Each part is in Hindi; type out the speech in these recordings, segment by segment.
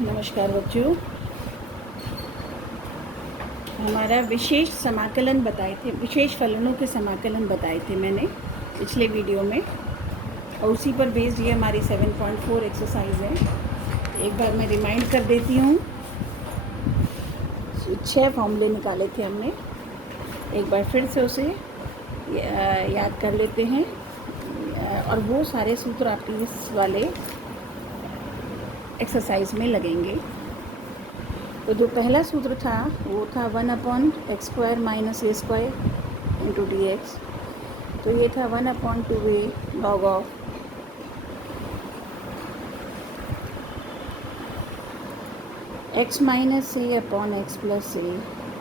नमस्कार बच्चों। हमारा विशेष समाकलन बताए थे, विशेष फलनों के समाकलन बताए थे मैंने पिछले वीडियो में, और उसी पर बेस्ड ये हमारी 7.4 एक्सरसाइज है। एक बार मैं रिमाइंड कर देती हूँ। 6 फॉर्मूले निकाले थे हमने, एक बार फिर से उसे याद कर लेते हैं, और वो सारे सूत्र आपके इस वाले एक्सरसाइज में लगेंगे। तो जो पहला सूत्र था वो था 1/x² - a² × dx। तो ये था 1/2a log of x - a/x + a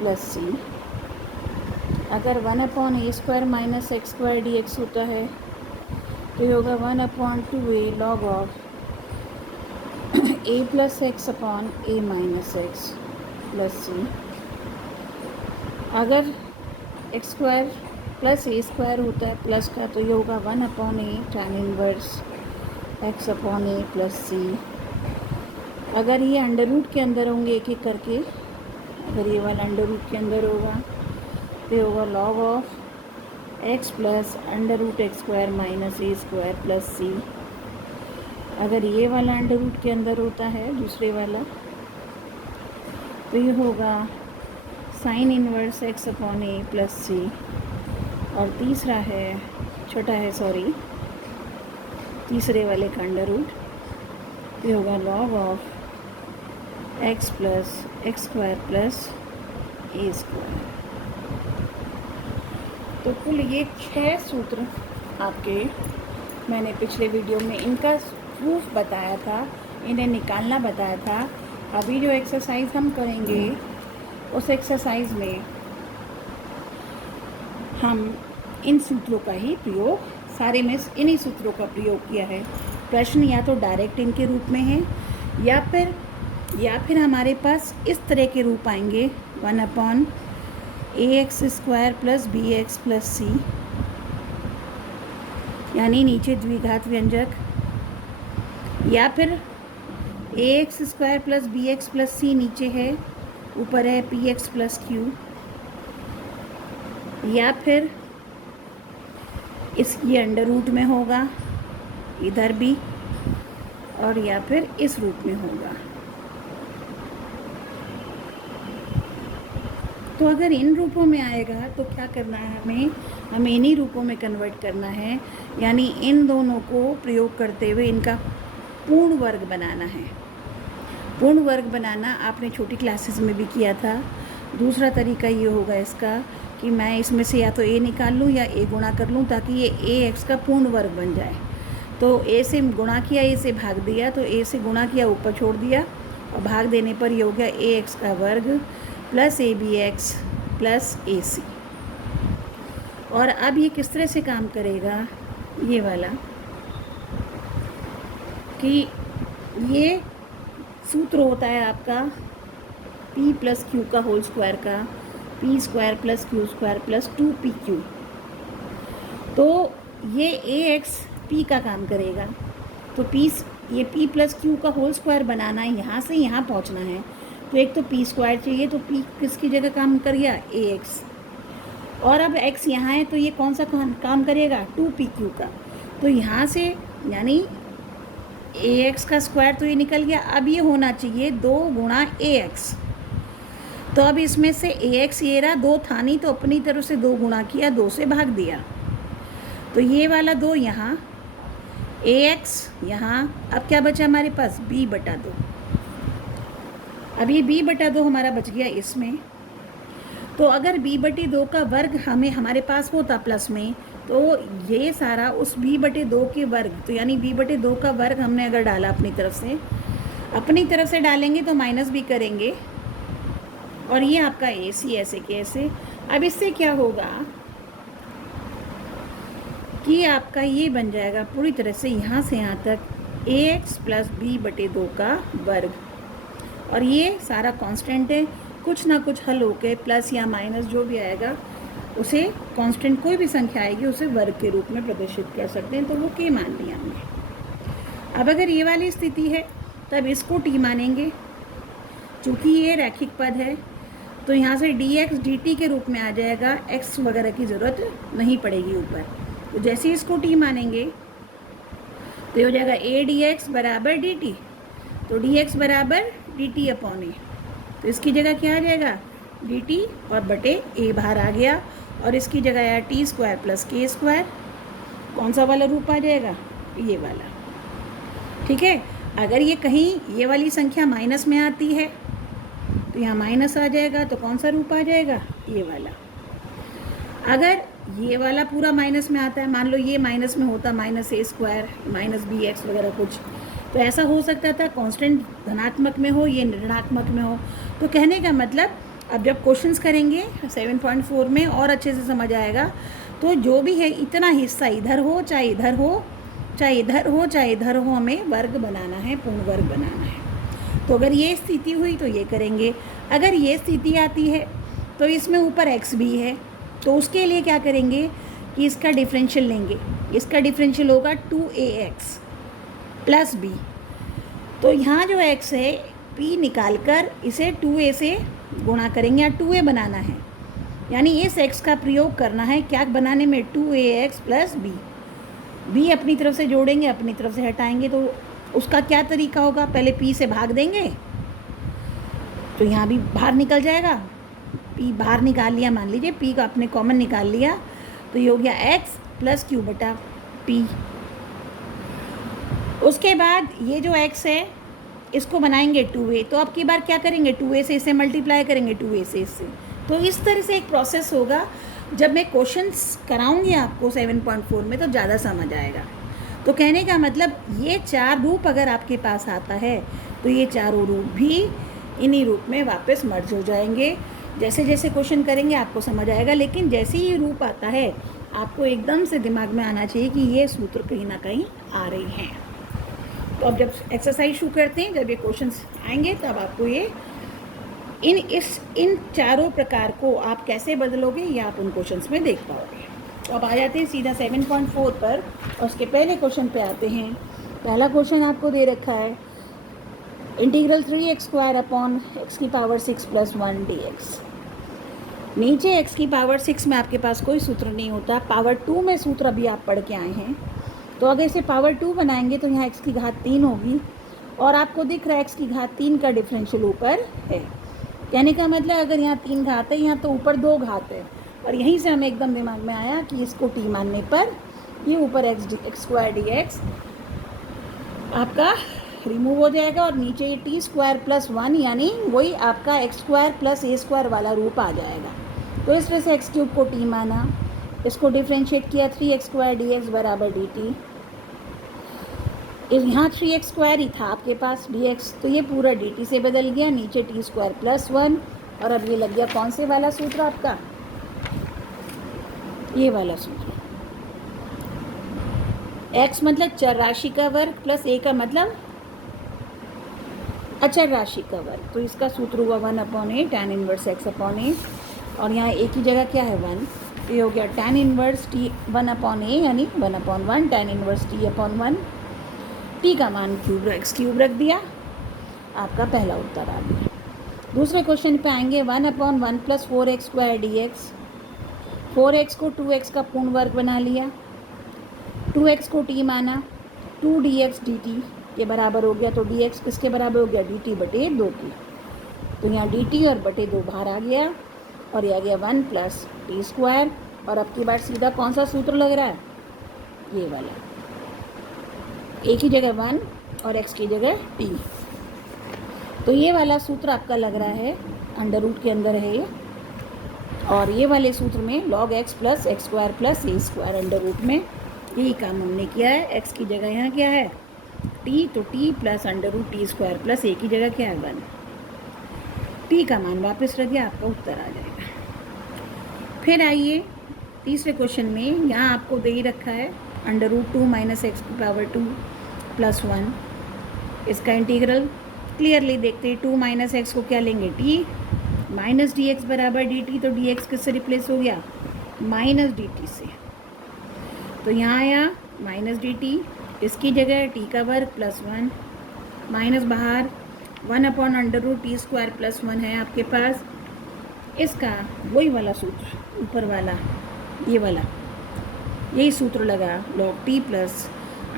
+ c। अगर 1/a² - x² dx होता है तो ये होगा 1/2a log of a + x/a - x + c। अगर x² + a² होता है प्लस का, तो ये होगा 1/a tan inverse x/a + c। अगर ये अंडर रूट के अंदर होंगे एक एक करके, अगर ये वाला अंडर रूट के अंदर होगा तो होगा log of x + √x² - a² + c। अगर ये वाला अंडर रूट के अंदर होता है दूसरे वाला, तो ये होगा साइन इनवर्स x/a + c। और तीसरा है, छोटा है सॉरी, तीसरे वाले का अंडर रूट, तो ये होगा log of x + x² + a²। तो कुल ये 6 सूत्र आपके मैंने पिछले वीडियो में इनका प्रूफ बताया था, इन्हें निकालना बताया था। अभी जो एक्सरसाइज हम करेंगे उस एक्सरसाइज में हम इन सूत्रों का ही प्रयोग, सारे में इन्हीं सूत्रों का प्रयोग किया है। प्रश्न या तो डायरेक्ट इनके रूप में है, या फिर हमारे पास इस तरह के रूप आएंगे 1/ax² + bx + c, यानी नीचे द्विघात व्यंजक, या फिर ax² + bx + c नीचे है, ऊपर है px + q, या फिर इसकी अंडर रूट में होगा इधर भी, और या फिर इस रूप में होगा। तो अगर इन रूपों में आएगा तो क्या करना है, हमें इन्हीं रूपों में कन्वर्ट करना है, यानी इन दोनों को प्रयोग करते हुए इनका पूर्ण वर्ग बनाना है। पूर्ण वर्ग बनाना आपने छोटी क्लासेस में भी किया था। दूसरा तरीका ये होगा इसका कि मैं इसमें से या तो a निकाल लूँ या a गुणा कर लूँ, ताकि ये ax का पूर्ण वर्ग बन जाए। तो a से गुणा किया, a से भाग दिया, तो a से गुणा किया ऊपर छोड़ दिया, और भाग देने पर ये हो गया ax का वर्ग + abx + ac। और अब ये किस तरह से काम करेगा, ये वाला, कि ये सूत्र होता है आपका p + q का होल स्क्वायर का, p² + q² + 2pq। तो ये ax p का काम करेगा। तो ये p + q का होल स्क्वायर बनाना है, यहाँ से यहाँ पहुँचना है, तो एक तो p² चाहिए, तो p किसकी जगह काम कर गया, ax। और अब x यहाँ है, तो ये कौन सा काम करेगा, 2pq का। तो यहाँ से यानी ax का स्क्वायर तो ये निकल गया, अब ये होना चाहिए 2 × ax। तो अब इसमें से ax ये रहा, 2 था नहीं, तो अपनी तरफ से 2 गुणा किया, 2 से भाग दिया, तो ये वाला 2 यहाँ, ax यहाँ। अब क्या बचा हमारे पास, b/2। अब ये b/2 हमारा बच गया इसमें। तो अगर b/2 का वर्ग हमारे पास होता प्लस में, तो ये सारा उस b/2 के वर्ग, तो यानी b/2 का वर्ग हमने अगर डाला अपनी तरफ से डालेंगे तो माइनस भी करेंगे, और ये आपका ac ऐसे के ऐसे। अब इससे क्या होगा कि आपका ये बन जाएगा पूरी तरह से यहाँ से यहाँ तक ax + b/2 का वर्ग, और ये सारा कांस्टेंट है, कुछ ना कुछ हल होके प्लस या माइनस जो भी आएगा उसे कांस्टेंट, कोई भी संख्या आएगी उसे वर्ग के रूप में प्रदर्शित कर सकते हैं, तो वो k मान लिया हमने। अब अगर ये वाली स्थिति है तब इसको टी मानेंगे। चूँकि ये रैखिक पद है तो यहाँ से डी एक्स डी टी के रूप में आ जाएगा, एक्स वगैरह की ज़रूरत नहीं पड़ेगी ऊपर। तो जैसे इसको टी मानेंगे तो ये हो जाएगा ए डी एक्स बराबर डी टी। तो डी एक्स बराबर डी टी अपॉन ए, तो इसकी जगह क्या आ जाएगा, डी टी और बटे ए बाहर आ गया, और इसकी जगह आया टी स्क्वायर प्लस के स्क्वायर। कौन सा वाला रूप आ जाएगा, ये वाला। ठीक है, अगर ये कहीं ये वाली संख्या माइनस में आती है तो यहाँ माइनस आ जाएगा, तो कौन सा रूप आ जाएगा, ये वाला। अगर ये वाला पूरा माइनस में आता है, मान लो ये माइनस में होता, माइनस ए स्क्वायर माइनस बी एक्स वगैरह कुछ, तो ऐसा हो सकता था कांस्टेंट धनात्मक में हो, ये ऋणात्मक में हो। तो कहने का मतलब अब जब क्वेश्चंस करेंगे 7.4 में और अच्छे से समझ आएगा। तो जो भी है इतना हिस्सा इधर हो चाहे इधर हो, चाहे इधर हो चाहे इधर हो, हमें वर्ग बनाना है, पूर्ण वर्ग बनाना है। तो अगर ये स्थिति हुई तो ये करेंगे। अगर ये स्थिति आती है तो इसमें ऊपर x भी है, तो उसके लिए क्या करेंगे कि इसका डिफरेंशियल लेंगे। इसका डिफरेंशियल होगा 2ax प्लस b। तो यहाँ जो x है p निकाल कर इसे 2a से गुणा करेंगे, या 2a बनाना है, यानी इस x का प्रयोग करना है क्या बनाने में, 2ax प्लस b। b अपनी तरफ से जोड़ेंगे, अपनी तरफ से हटाएंगे, तो उसका क्या तरीका होगा, पहले p से भाग देंगे तो यहाँ भी बाहर निकल जाएगा। p बाहर निकाल लिया, मान लीजिए p का अपने कॉमन निकाल लिया, तो ये हो गया x प्लस q बटा p। उसके बाद ये जो x है इसको बनाएंगे 2a, तो अब की बार क्या करेंगे, 2a से इसे मल्टीप्लाई करेंगे, 2a से इससे। तो इस तरह से एक प्रोसेस होगा। जब मैं क्वेश्चंस कराऊंगी आपको 7.4 में तो ज़्यादा समझ आएगा। तो कहने का मतलब ये चार रूप अगर आपके पास आता है तो ये चारों रूप भी इन्हीं रूप में वापस मर्ज हो जाएंगे। जैसे जैसे क्वेश्चन करेंगे आपको समझ आएगा, लेकिन जैसे ही रूप आता है आपको एकदम से दिमाग में आना चाहिए कि ये सूत्र कहीं ना कहीं आ रहे हैं। तो अब जब एक्सरसाइज शुरू करते हैं, जब ये क्वेश्चंस आएंगे तब आपको ये इन चारों प्रकार को आप कैसे बदलोगे ये आप उन क्वेश्चंस में देख पाओगे। तो अब आ जाते हैं सीधा 7.4 पर, और उसके पहले क्वेश्चन पे आते हैं। पहला क्वेश्चन आपको दे रखा है integral 3x square upon x की पावर 6 प्लस 1 dx। नीचे x की पावर 6 में आपके पास कोई सूत्र नहीं होता, पावर 2 में सूत्र अभी आप पढ़ के आए हैं। तो अगर इसे पावर 2 बनाएंगे तो यहाँ x की घात 3 होगी, और आपको दिख रहा है x की घात 3 का डिफरेंशियल ऊपर है। कहने का मतलब अगर यहाँ 3 घात है, यहाँ तो ऊपर 2 घात है, और यहीं से हमें एकदम दिमाग में आया कि इसको t मानने पर ये ऊपर x स्क्वायर डी एक्स आपका रिमूव हो जाएगा, और नीचे ये टी स्क्वायर प्लस 1 यानी वही आपका x square plus a square वाला रूप आ जाएगा। तो इस तरह से एक्स क्यूब को टी माना, इसको डिफ्रेंशिएट किया 3x स्क्वायर डी एक्स बराबर डी टी। यहाँ 3x स्क्वायर ही था आपके पास dx, तो ये पूरा dt से बदल गया, नीचे टी स्क्वायर प्लस 1, और अब ये लग गया कौन से वाला सूत्र आपका, ये वाला सूत्र। x मतलब चर राशि का वर्ग प्लस a का मतलब अचर राशि का वर्ग, तो इसका सूत्र हुआ 1/a tan inverse x upon a, और यहाँ a की जगह क्या है 1, तो ये हो गया tan इनवर्स t 1/a यानी 1/1 tan inverse t upon 1। t का मान x क्यूब रख दिया, आपका पहला उत्तर आ गया। दूसरे क्वेश्चन पे आएंगे 1/1 plus 4x square dx। 4x को 2x का पूर्ण वर्ग बना लिया, 2x को t माना, 2 dx dt के बराबर हो गया, तो dx किसके बराबर हो गया, dt बटे 2 की। तो यहाँ dt और बटे 2 बाहर आ गया, और ये आ गया 1 प्लस टी स्क्वायर, और अब की बार सीधा कौन सा सूत्र लग रहा है, ये वाला, a की जगह 1 और x की जगह t। तो ये वाला सूत्र आपका लग रहा है अंडर रूट के अंदर है ये, और ये वाले सूत्र में log x plus x square plus a square under root में, यही काम हमने किया है। x की जगह यहाँ क्या है t, तो t plus under root T square plus a की जगह क्या है 1, t का मान वापस रख दिया, आपका उत्तर आ जाएगा। फिर आइए तीसरे क्वेश्चन में, यहाँ आपको दे ही रखा है अंडर रूट 2 माइनस एक्स की पावर 2 प्लस 1। इसका इंटीग्रल क्लियरली देखते हैं, 2 माइनस एक्स को क्या लेंगे t, माइनस डी एक्स बराबर डी टी, तो डी एक्स किससे रिप्लेस हो गया, माइनस डी टी से। तो यहाँ आया माइनस डी टी, इसकी जगह t का वर्ग प्लस 1, माइनस बाहर 1/√t² + 1 है आपके पास। इसका वही वाला सूत्र ऊपर वाला, ये वाला, यही सूत्र लगा, log t +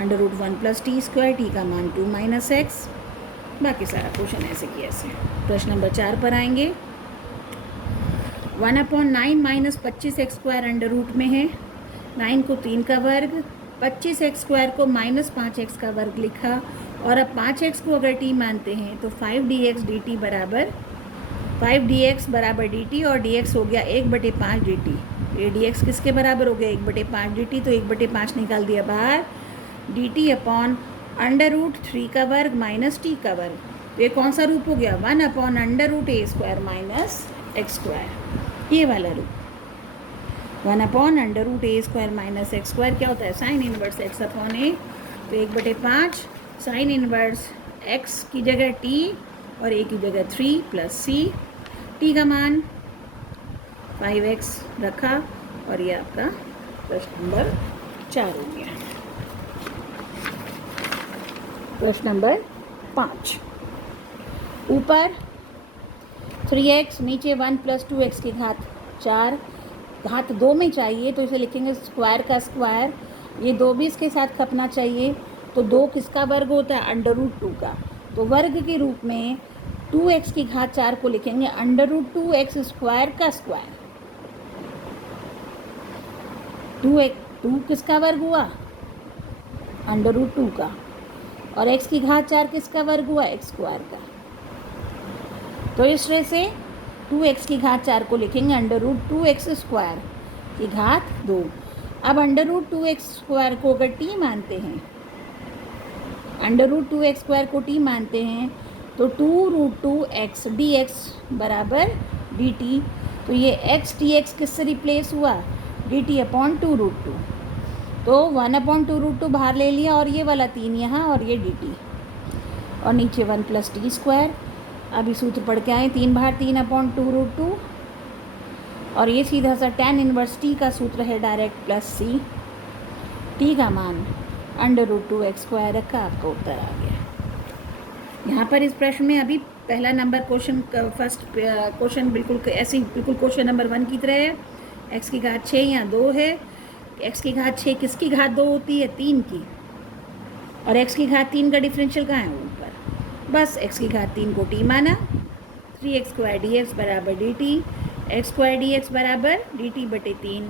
√1 + t², t का मान 2 - x। बाकी सारा क्वेश्चन ऐसे की ऐसे। प्रश्न नंबर 4 पर आएंगे। 1/9 - 25x² √ में है। 9 को 3 का वर्ग, 25x² को -5x का वर्ग लिखा, और अब 5x को अगर t मानते हैं तो 5dx dt बराबर 5dx बराबर dt, और dx हो गया 1/5 dt। ये dx किसके बराबर हो गया? 1/5 dt, तो 1/5 निकाल दिया बाहर। dt अपॉन √3 का वर्ग माइनस t का वर्ग, तो ये कौन सा रूप हो गया? 1/√a² - x², ये वाला रूप। 1/√a² - x² क्या होता है? Sine inverse x upon a, तो 1/5 साइन इनवर्स x की जगह t और a की जगह 3 + c। t का मान 5x रखा, और ये आपका प्रश्न नंबर 4 हो गया। प्रश्न नंबर 5, ऊपर 3x, नीचे 1 + 2x की घात 4, घात 2 में चाहिए तो इसे लिखेंगे स्क्वायर का स्क्वायर। ये 2 भी इसके साथ खपना चाहिए, तो 2 किसका वर्ग होता है? √2 का। तो वर्ग के रूप में 2x की घात 4 को लिखेंगे √2x² का स्क्वायर। 2 किसका वर्ग हुआ? √2 का, और x की घात 4 किसका वर्ग हुआ? x² का। तो इस तरह से 2x की घात 4 को लिखेंगे √2x² की घात 2। अब √2x² को अगर t मानते हैं, √2x² को t मानते हैं, तो 2√2x dx बराबर dt। तो ये x dx किससे रिप्लेस हुआ? dt upon 2√2। तो 1/2√2 बाहर ले लिया, और ये वाला 3 यहाँ, और ये dt, और नीचे 1 + t²। अभी सूत्र पढ़ के आए, 3 बाहर 3/2√2, और ये सीधा सा tan इनवर्स t का सूत्र है डायरेक्ट +c। t का मान √2x² रखा, आपका उत्तर आ गया। यहाँ पर इस प्रश्न में अभी पहला नंबर क्वेश्चन, फर्स्ट क्वेश्चन बिल्कुल ऐसे ही, बिल्कुल क्वेश्चन नंबर 1 की तरह है। x की घात 6 यहाँ 2 है। x की घात 6 किसकी घात 2 होती है? 3 की, और x की घात 3 का डिफरेंशियल कहाँ है? ऊपर। बस x की घात 3 को t माना, 3x² dx बराबर dt, x² dx बराबर dt/3,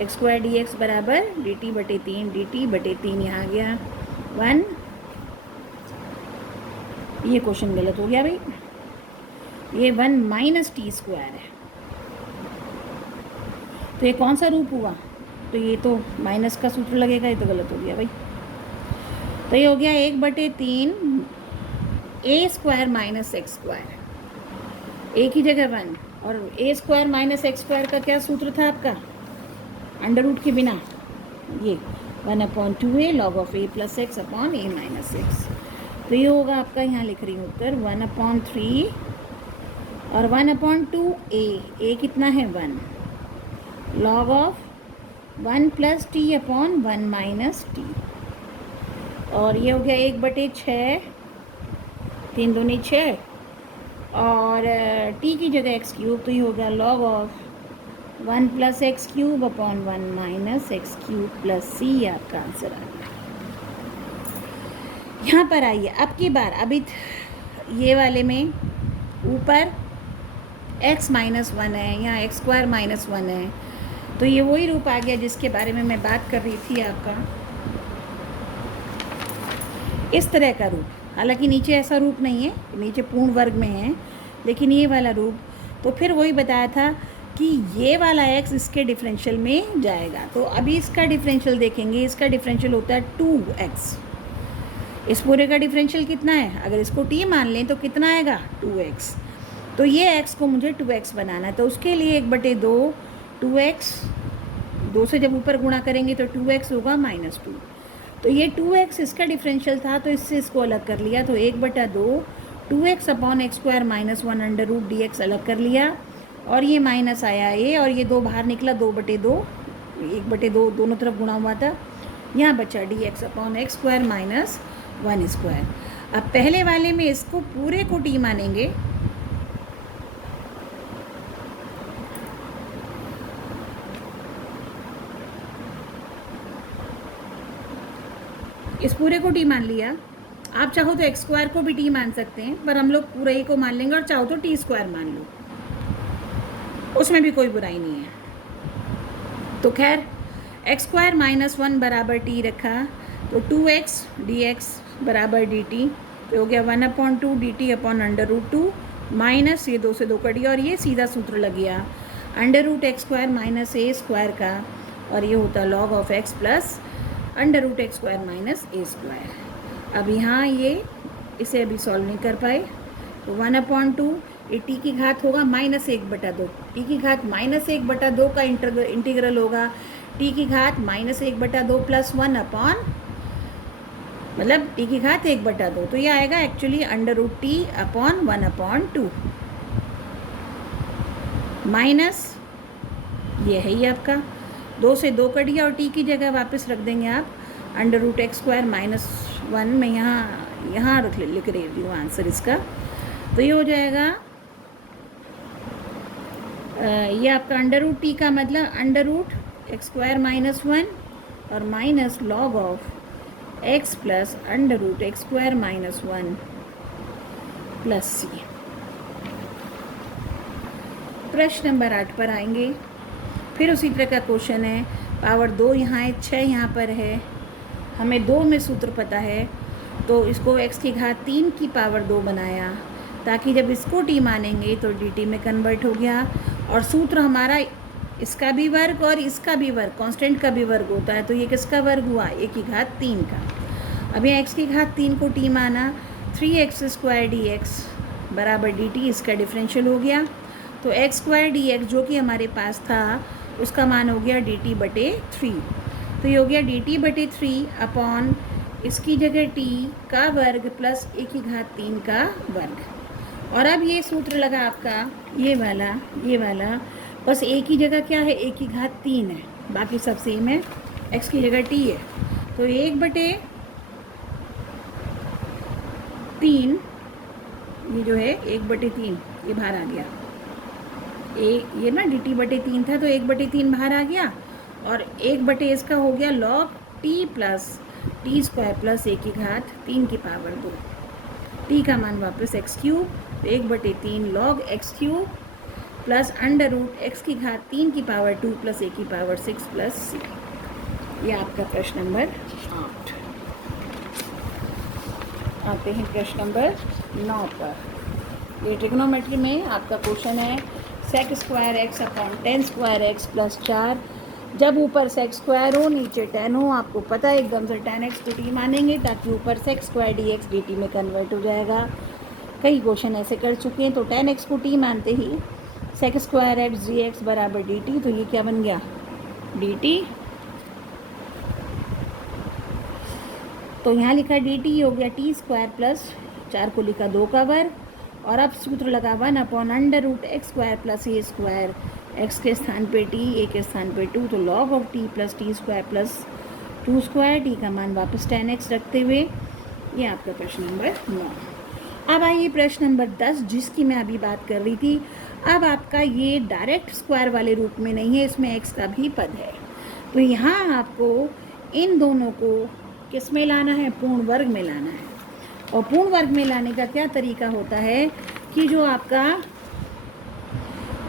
x² dx बराबर dt/3, dt/3 यहाँ आ गया 1। ये क्वेश्चन गलत हो गया भाई, ये 1 - t² है, तो ये कौन सा रूप हुआ? तो ये तो माइनस का सूत्र लगेगा, ये तो गलत हो गया भाई। तो ये हो गया 1/3 a² - x², a की जगह 1, और a² - x² का क्या सूत्र था आपका? √ के बिना ये 1/2a log of a + x upon a - x। तो ये होगा आपका, यहाँ लिख रही हूँ उत्तर, 1/3 और 1/2a, a कितना है? 1 log of 1 + t upon 1 - t, और ये हो गया 1/6, 3 दूनी 6, और t की जगह x³, तो ये हो गया log of 1 + x³ upon 1 - x³ + c, आपका आंसर आ गया। यहाँ पर आइए, अब की बार अभी ये वाले में ऊपर x - 1 है, यहाँ x² - 1 है, तो ये वही रूप आ गया जिसके बारे में मैं बात कर रही थी आपका, इस तरह का रूप। हालांकि नीचे ऐसा रूप नहीं है, नीचे पूर्ण वर्ग में है, लेकिन ये वाला रूप। तो फिर वही बताया था कि ये वाला x इसके डिफरेंशियल में जाएगा। तो अभी इसका डिफरेंशियल देखेंगे, इसका डिफरेंशियल होता है 2x। इस पूरे का डिफरेंशियल कितना है? अगर इसको t मान लें तो कितना आएगा? 2x। तो ये x को मुझे 2x बनाना है, तो उसके लिए 1/2 2x, 2 से जब ऊपर गुणा करेंगे तो 2x होगा -2। तो ये 2x इसका डिफरेंशियल था, तो इससे इसको अलग कर लिया, तो 1/2 2x अपॉन x² - 1 √dx अलग कर लिया, और ये माइनस आया a, और ये 2 बाहर निकला, 2/2, 1/2 दोनों तरफ गुणा हुआ था, यहाँ बचा dx अपॉन x² - 1²। अब पहले वाले में इसको पूरे को टी मानेंगे, इस पूरे को टी मान लिया। आप चाहो तो एक्स स्क्वायर को भी टी मान सकते हैं, पर हम लोग पूरे ही को मान लेंगे, और चाहो तो टी स्क्वायर मान लो, उसमें भी कोई बुराई नहीं है। तो खैर एक्स स्क्वायर माइनस 1 बराबर टी रखा, तो 2x dx बराबर dt, तो हो गया 1/2 dt अपॉन √2 माइनस ये 2 से 2 कट गया, और ये सीधा सूत्र लग गया √x² माइनस a स्क्वायर का, और ये होता log of x plus √x² minus a²। अब यहाँ ये इसे अभी सॉल्व नहीं कर पाए, तो 1/2 ये टी की घात होगा -1/2, टी की घात -1/2 का इंटीग्रल होगा टी की घात -1/2 प्लस 1 अपॉन, मतलब टी की घात 1/2, तो ये आएगा एक्चुअली √t अपॉन 1/2 माइनस ये है ही आपका 2 से 2 कट गया, और टी की जगह वापस रख देंगे आप √x² माइनस 1 में यहाँ लिख रही हूँ आंसर इसका, तो ये हो जाएगा ये आपका √t का मतलब √x² माइनस 1 और minus log of x plus √x² minus 1 plus c। प्रश्न नंबर 8 पर आएंगे। फिर उसी तरह का क्वेश्चन है, पावर 2 यहाँ है, 6 यहाँ पर है, हमें 2 में सूत्र पता है, तो इसको x की घात 3 की पावर 2 बनाया, ताकि जब इसको t मानेंगे तो dt में कन्वर्ट हो गया, और सूत्र हमारा इसका भी वर्ग और इसका भी वर्ग, कांस्टेंट का भी वर्ग होता है, तो ये किसका वर्ग हुआ, a की घात 3 का। अब यहाँ x की घात 3 को t माना, 3x² dx बराबर dt, इसका डिफरेंशियल हो गया, तो x² dx जो कि हमारे पास था उसका मान हो गया dt/3, तो ये हो गया dt/3 अपॉन इसकी जगह t का वर्ग प्लस a की घात 3 का वर्ग। और अब ये सूत्र लगा आपका ये वाला, बस a की जगह क्या है, a की घात 3 है, बाकी सब सेम है, x की जगह t है, तो 1/3 ये जो है 1/3 ये बाहर आ गया, ये ना dt/3 था, तो 1/3 बाहर आ गया, और 1/, इसका हो गया log t plus t² plus a की घात 3 की पावर 2, t का मान वापस x³ 1/3 log x³ plus √x की घात 3 की पावर 2 प्लस a की पावर 6 प्लस c। ये आपका प्रश्न नंबर 8। आते हैं प्रश्न नंबर 9 पर। ये ट्रिग्नोमेट्री में आपका क्वेश्चन है sec² x upon tan² x plus 4, जब ऊपर sec² हो नीचे tan हो, आपको पता है एकदम से tan x को t मानेंगे, ताकि ऊपर sec² dx dt में कन्वर्ट हो जाएगा। कई क्वेश्चन ऐसे कर चुके हैं, तो tan x को t मानते ही sec² x dx बराबर dt, तो ये क्या बन गया dt, तो यहाँ लिखा dt हो गया t² प्लस 4 को लिखा 2 का वर्ग, और अब सूत्र लगा 1/√x² प्लस a², x के स्थान पे t, a के स्थान पे 2, तो log of t plus t² plus 2², t का मान वापस tan x रखते हुए। ये आपका प्रश्न नंबर 9। अब आइए प्रश्न नंबर 10, जिसकी मैं अभी बात कर रही थी। अब आपका ये डायरेक्ट स्क्वायर वाले रूप में नहीं है, इसमें x का भी पद है, तो यहाँ आपको इन दोनों को किस में लाना है, पूर्ण वर्ग में लाना है। और पूर्ण वर्ग में लाने का क्या तरीका होता है कि जो आपका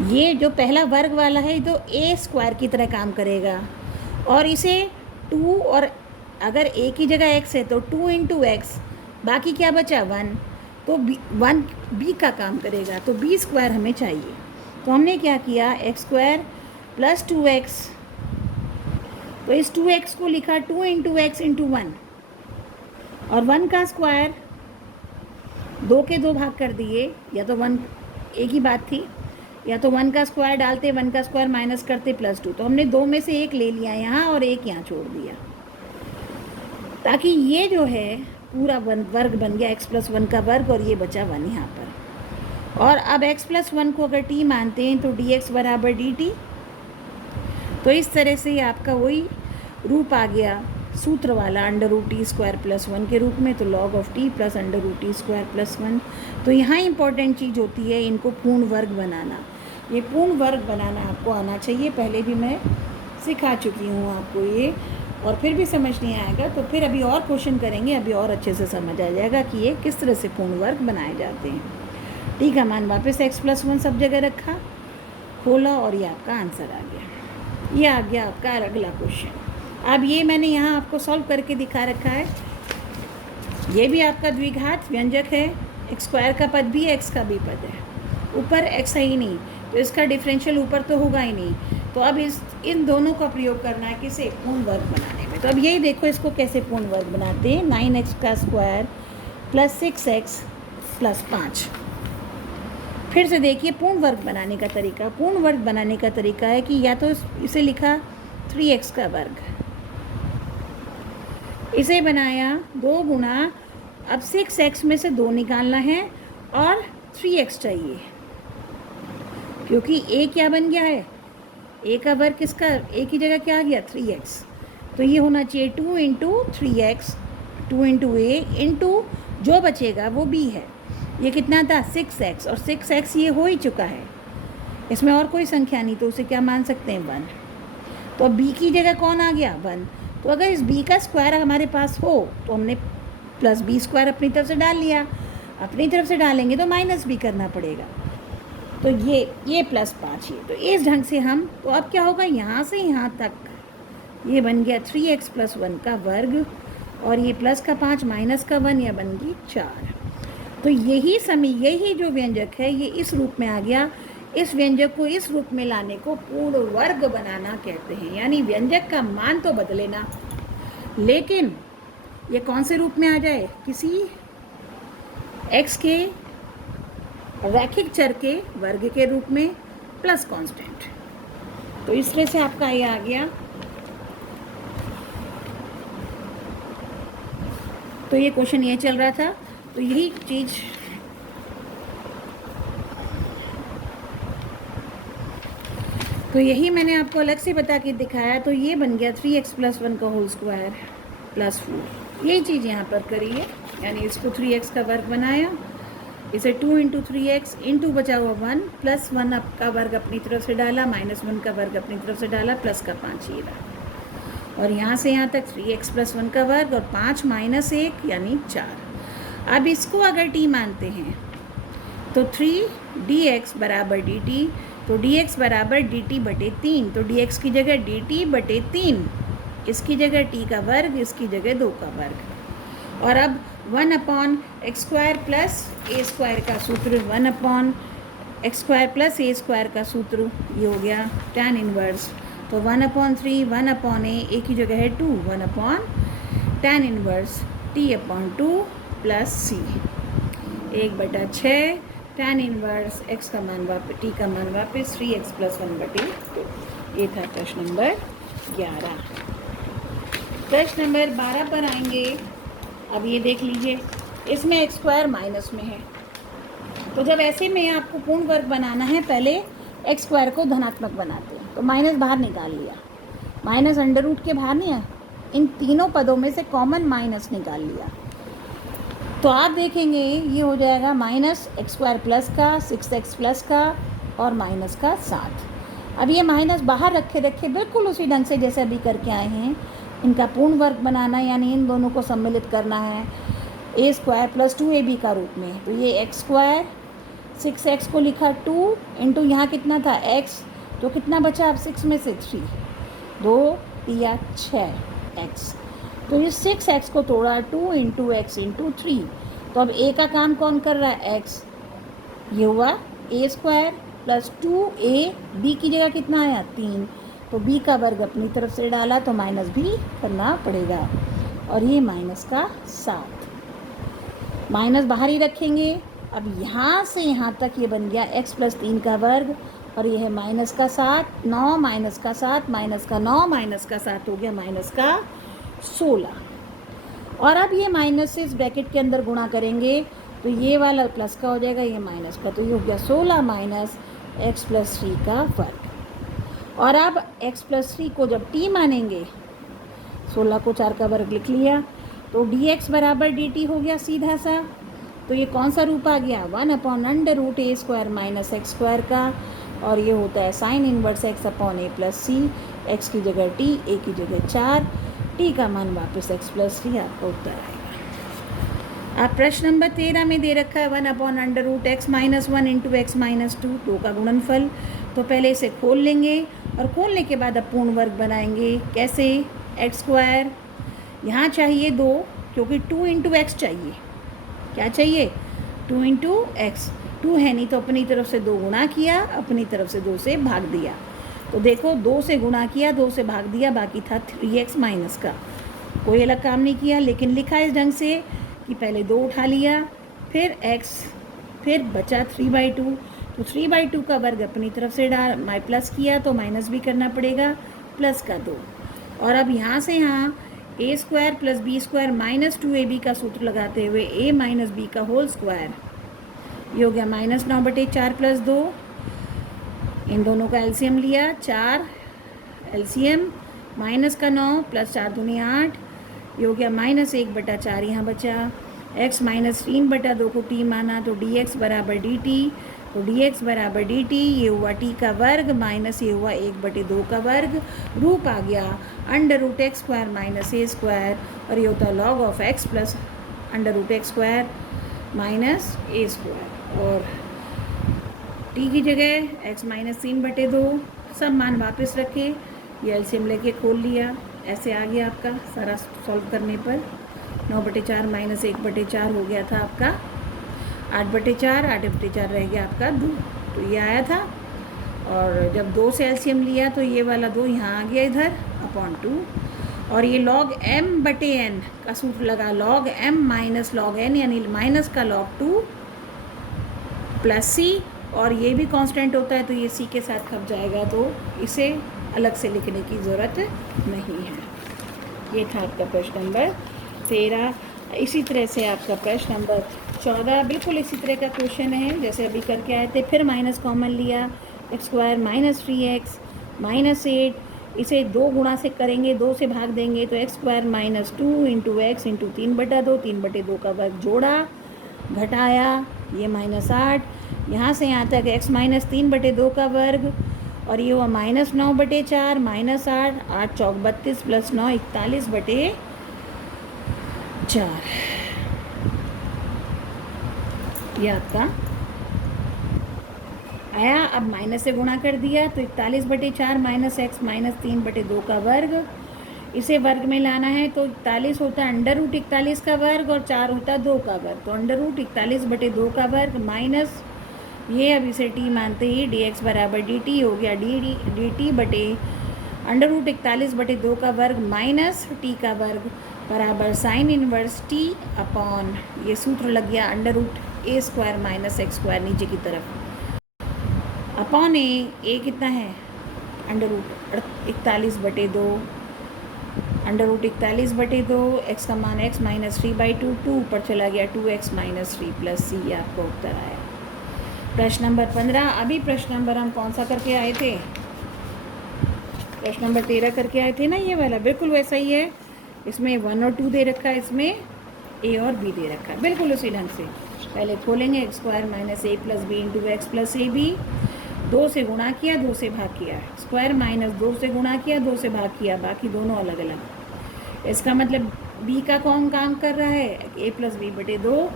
ये जो पहला वर्ग वाला है तो a² की तरह काम करेगा, और इसे 2, और अगर a की जगह x है तो 2 × x, बाकी क्या बचा 1, तो 1 b का काम करेगा, तो b² हमें चाहिए। तो हमने क्या किया, x² प्लस 2x, तो इस 2x को लिखा 2 × x × 1, और 1 का स्क्वायर 2 के 2 भाग कर दिए, या तो 1 एक ही बात थी, या तो 1 का स्क्वायर डालते, 1 का स्क्वायर माइनस करते प्लस 2, तो हमने 2 में से 1 ले लिया यहाँ और 1 यहाँ छोड़ दिया, ताकि ये जो है पूरा वर्ग बन गया x + 1 का वर्ग, और ये बचा 1 यहाँ पर। और अब x + 1 को अगर t मानते हैं तो dx बराबर dt, तो इस तरह से आपका वही रूप आ गया सूत्र वाला under root T square plus 1 के रूप में, तो log of T plus under root T square plus 1। तो यहाँ इंपॉर्टेंट चीज़ होती है इनको पूर्ण वर्ग बनाना। ये पूर्ण वर्ग बनाना आपको आना चाहिए, पहले भी मैं सिखा चुकी हूँ आपको ये, और फिर भी समझ नहीं आएगा तो फिर अभी और क्वेश्चन करेंगे, अभी और अच्छे से समझ आ जाएगा कि ये किस तरह से पूर्ण वर्ग बनाए जाते हैं। टी का मान वापस x+1 सब जगह रखा, खोला और ये आपका आंसर आ गया। ये आ गया आपका अगला क्वेश्चन। अब ये मैंने यहाँ आपको सॉल्व करके दिखा रखा है। ये भी आपका द्विघात व्यंजक है, एक्स स्क्वायर का पद भी है, एक्स का भी पद है, ऊपर एक्स है ही नहीं तो इसका डिफरेंशियल ऊपर तो होगा ही नहीं। तो अब इन दोनों का प्रयोग करना है किसे, पूर्ण वर्ग बनाने में। तो अब यही देखो इसको कैसे पूर्ण वर्ग बनाते हैं। 9x का स्क्वायर प्लस 6x प्लस 5। फिर से देखिए पूर्ण वर्ग बनाने का तरीका। पूर्ण वर्ग बनाने का तरीका है कि या तो इसे लिखा 3x का वर्ग, इसे बनाया 2 गुना, अब 6x में से 2 निकालना है और 3x चाहिए, क्योंकि a क्या बन गया है, a का वर्ग किसका, a की जगह क्या आ गया 3x। तो ये होना चाहिए 2 into 3x, 2 into a into जो बचेगा वो b है। ये कितना था 6x, और 6x ये हो ही चुका है, इसमें और कोई संख्या नहीं, तो उसे क्या मान सकते हैं 1। तो अब b की जगह कौन आ गया 1। तो अगर इस b का स्क्वायर हमारे पास हो तो हमने प्लस b स्क्वायर अपनी तरफ से डाल लिया, अपनी तरफ से डालेंगे तो माइनस भी करना पड़ेगा। तो ये प्लस 5 ये, तो इस ढंग से हम, तो अब क्या होगा यहाँ से यहाँ तक ये बन गया 3x प्लस 1 का वर्ग, और ये प्लस का 5 माइनस का 1, यह बन गई 4। तो यही जो व्यंजक है ये इस रूप में आ गया। इस व्यंजक को इस रूप में लाने को पूर्ण वर्ग बनाना कहते हैं, यानी व्यंजक का मान तो बदले ना, लेकिन ये कौन से रूप में आ जाए, किसी x के रैखिक चर के वर्ग के रूप में प्लस कांस्टेंट। तो इस तरह से आपका ये आ गया। तो ये क्वेश्चन ये चल रहा था, तो यही चीज़ तो यही मैंने आपको अलग से बता के दिखाया। तो ये बन गया 3x प्लस 1 का होल स्क्वायर प्लस 4, यही चीज़ यहाँ पर करी है, यानी इसको 3x का वर्ग बनाया, इसे 2 इंटू 3x इंटू बचा हुआ 1 प्लस 1 का वर्ग अपनी तरफ से डाला, माइनस 1 का वर्ग अपनी तरफ से डाला, प्लस का 5 ये रहा, और यहाँ से यहाँ तक 3x प्लस 1 का वर्ग और 5 माइनस 1 यानी 4। अब इसको अगर t मानते हैं तो 3 dx बराबर dt, तो dx बराबर dt बटे 3, तो dx की जगह dt बटे 3, इसकी जगह t का वर्ग, इसकी जगह 2 का वर्ग। और अब 1/x square plus a square का सूत्र, 1/x square plus a square का सूत्र, ये हो गया tan इनवर्स। तो 1/3 1/a की जगह है 2, 1/tan inverse t/2 plus c, 1/6 tan inverse x का मान वापस, t का मान वापस 3x प्लस 1/2। ये था प्रश्न नंबर 11। प्रश्न नंबर 12 पर आएंगे। अब ये देख लीजिए, इसमें x स्क्वायर माइनस में है, तो जब ऐसे में आपको पूर्ण वर्ग बनाना है, पहले x स्क्वायर को धनात्मक बनाते हैं। तो माइनस बाहर निकाल लिया, माइनस अंडर रूट के बाहर नहीं है, इन तीनों पदों में से कॉमन माइनस निकाल लिया, तो आप देखेंगे ये हो जाएगा माइनस एक्स स्क्वायर प्लस का 6x प्लस का और माइनस का 7। अब ये माइनस बाहर रखे रखे बिल्कुल उसी ढंग से जैसे अभी करके आए हैं, इनका पूर्ण वर्ग बनाना है, यानी इन दोनों को सम्मिलित करना है a स्क्वायर प्लस 2ab का रूप में। तो ये एक्स स्क्वायर 6x को लिखा 2 इंटू यहाँ कितना था x, तो कितना बचा अब 6 में से 3, 2 या 6x, तो ये 6x को तोड़ा 2 इंटू x इंटू 3। तो अब a का काम कौन कर रहा है x, ये हुआ a square plus 2a, b की जगह कितना आया 3, तो b का वर्ग अपनी तरफ से डाला तो माइनस भी करना पड़ेगा, और ये माइनस का 7, माइनस बाहर ही रखेंगे। अब यहाँ से यहाँ तक ये बन गया x प्लस 3 का वर्ग, और ये है माइनस का 7, 9 माइनस का 7 माइनस का 9 माइनस का 7 हो गया माइनस का 16। और अब ये माइनस से इस ब्रैकेट के अंदर गुणा करेंगे तो ये वाला प्लस का हो जाएगा, ये माइनस का, तो ये हो गया 16 माइनस x प्लस 3 का वर्ग। और अब x प्लस 3 को जब t मानेंगे 16 को 4 का वर्ग लिख लिया। तो dx बराबर dt हो गया सीधा सा। तो ये कौन सा रूप आ गया, 1/√a² माइनस एक्स स्क्वायर का, और ये होता है sine inverse x upon a plus C. X की जगह t, a की जगह 4, t का मान वापस x प्लस 3 आपका उत्तर आएगा। आप प्रश्न नंबर 13 में दे रखा है 1/√x minus 1 into x minus 2, 2 का गुणनफल। तो पहले इसे खोल लेंगे और खोलने के बाद अब पूर्ण वर्ग बनाएंगे। कैसे, एक्स स्क्वायर, यहाँ चाहिए 2 क्योंकि 2 इंटू एक्स चाहिए। क्या चाहिए, 2 इंटू एक्स, 2 है नहीं तो अपनी तरफ से 2 गुणा किया, अपनी तरफ से 2 से भाग दिया। तो देखो 2 से गुणा किया, 2 से भाग दिया, बाकी था 3x माइनस का। कोई अलग काम नहीं किया, लेकिन लिखा इस ढंग से कि पहले 2 उठा लिया, फिर x, फिर बचा 3/2। तो 3/2 का वर्ग अपनी तरफ से प्लस किया तो माइनस भी करना पड़ेगा, प्लस का 2। और अब यहाँ से यहाँ a² plus b² minus 2ab का सूत्र लगाते हुए a माइनस b का होल स्क्वायर, ये हो गया -9/4 प्लस 2। इन दोनों का एलसीएम लिया, 4 एलसीएम, माइनस का 9 प्लस 4 दूनी 8, ये हो गया -1/4 यहाँ बचा। x माइनस 3/2 को t माना तो dx बराबर dt। तो dx बराबर dt, ये हुआ t का वर्ग माइनस ये हुआ 1/2 का वर्ग। रूप आ गया √x² माइनस a², और ये होता है log of x plus √x² minus a²। और t की जगह x माइनस 3/2, सब मान वापस रखे, ये एलसीएम लेके खोल लिया, ऐसे आ गया आपका सारा सॉल्व करने पर। 9/4 माइनस 1/4 हो गया था आपका 8/4, 8/4 रह गया आपका 2। तो ये आया था, और जब 2 से एलसीएम लिया तो ये वाला 2 यहाँ आ गया इधर अपॉन 2। और ये log m/n का सूत्र लगा, log m minus log n, यानी माइनस का log 2 प्लस c, और ये भी कांस्टेंट होता है तो ये c के साथ खप जाएगा, तो इसे अलग से लिखने की ज़रूरत नहीं है। ये था आपका प्रश्न नंबर 13। इसी तरह से आपका प्रश्न नंबर 14 बिल्कुल इसी तरह का क्वेश्चन है जैसे अभी करके आए थे। फिर माइनस कॉमन लिया, x² माइनस 3x माइनस 8, इसे 2 गुणा से करेंगे, 2 से भाग देंगे तो x² minus 2 into x into 3/2, 3/2 का वर्ग जोड़ा, घटाया, ये -8, यहाँ से यहाँ तक x माइनस 3/2 का वर्ग, और ये हुआ -9/4 माइनस 8, 8 चौक 32 प्लस 9 41/4 ये आपका आया। अब माइनस से गुणा कर दिया तो 41/4 माइनस x माइनस 3/2 का वर्ग, इसे वर्ग में लाना है तो 41 होता है √41 का वर्ग और 4 होता है 2 का वर्ग, तो √41/2 का वर्ग माइनस ये, अब इसे t मानते ही dx बराबर dt हो गया, dt बटे √41/2 का वर्ग माइनस t का वर्ग बराबर साइन इनवर्स t अपॉन, ये सूत्र लग गया √a² माइनस x² नीचे की तरफ अपॉन a कितना है √41/2, √41/2, x का मान x माइनस 3/2, 2 ऊपर चला गया 2x माइनस 3 प्लस c, ये आपका उत्तर आया। प्रश्न नंबर 15। अभी प्रश्न नंबर हम कौन सा करके आए थे, प्रश्न नंबर 13 करके आए थे ना, ये वाला बिल्कुल वैसा ही है। इसमें 1 और 2 दे रखा है, इसमें a और b दे रखा है, बिल्कुल उसी ढंग से। पहले खोलेंगे x² minus a plus b into X plus A B, 2 से गुणा किया, 2 से भाग किया, स्क्वायर माइनस 2 से गुणा किया, 2 से भाग किया, बाकी दोनों अलग अलग। इसका मतलब b का कौन काम कर रहा है, a प्लस b/2,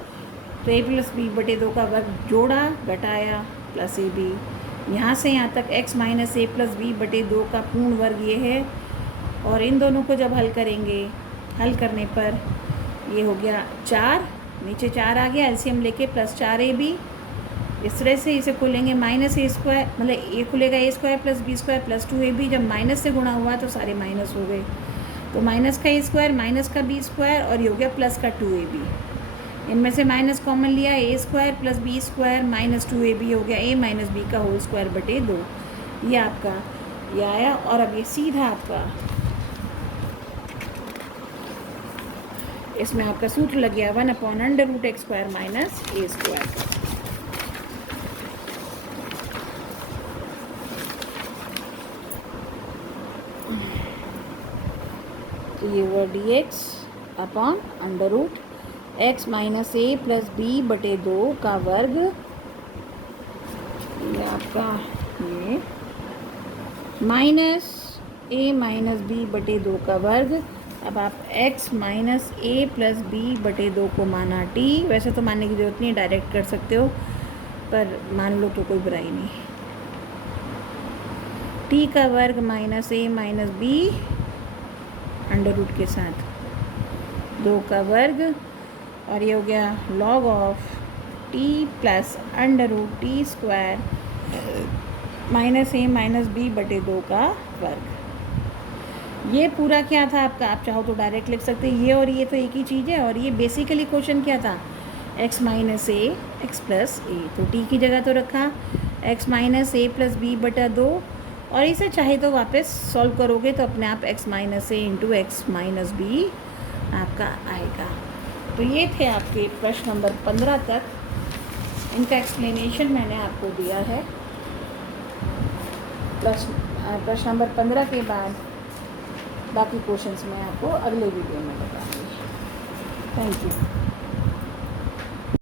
तो a प्लस b/2 का वर्ग जोड़ा, घटाया, प्लस ए बी, यहाँ से यहाँ तक x minus a plus b/2 का पूर्ण वर्ग ये है। और इन दोनों को जब हल करेंगे, हल करने पर ये हो गया 4, नीचे 4 आ गया, एलसीएम लेके प्लस 4ab, इस तरह से इसे खोलेंगे -a², मतलब ये खुलेगा a² plus b² plus 2ab, जब माइनस से गुणा हुआ तो सारे माइनस हो गए, तो माइनस का a² माइनस का b² और ये हो गया प्लस का 2ab। इनमें से माइनस कॉमन लिया, a² plus b² minus 2ab हो गया a माइनस b का होल स्क्वायर बटे 2, ये आपका ये आया। और अब ये सीधा आपका इसमें आपका सूत्र लग गया 1/√x² माइनस a²। तो ये हुआ dx upon under root x minus a plus b बटे 2 का वर्ग, ये आपका ये माइनस ए माइनस बी बटे 2 का वर्ग। अब आप x minus a plus b बटे 2 को माना t, वैसे तो मानने की ज़रूरत नहीं, डायरेक्ट कर सकते हो, पर मान लो तो कोई बुराई नहीं। t का वर्ग minus A minus B under root के साथ 2 का वर्ग, और ये हो गया log of t plus under root T square minus A minus B बटे 2 का वर्ग। ये पूरा क्या था आपका, आप चाहो तो डायरेक्ट लिख सकते हैं, ये और ये तो एक ही चीज़ है। और ये बेसिकली क्वेश्चन क्या था, x माइनस ए एक्स प्लस ए, तो t की जगह तो रखा x minus a plus B बटा 2, और इसे चाहे तो वापस सॉल्व करोगे तो अपने आप x माइनस ए इंटू एक्स माइनस बी आपका आएगा। तो ये थे आपके प्रश्न नंबर 15 तक, इनका एक्सप्लेनेशन मैंने आपको दिया है। प्रश्न नंबर 15 के बाद बाकी क्वेश्चंस मैं आपको अगले वीडियो में बताऊंगी। Thank you.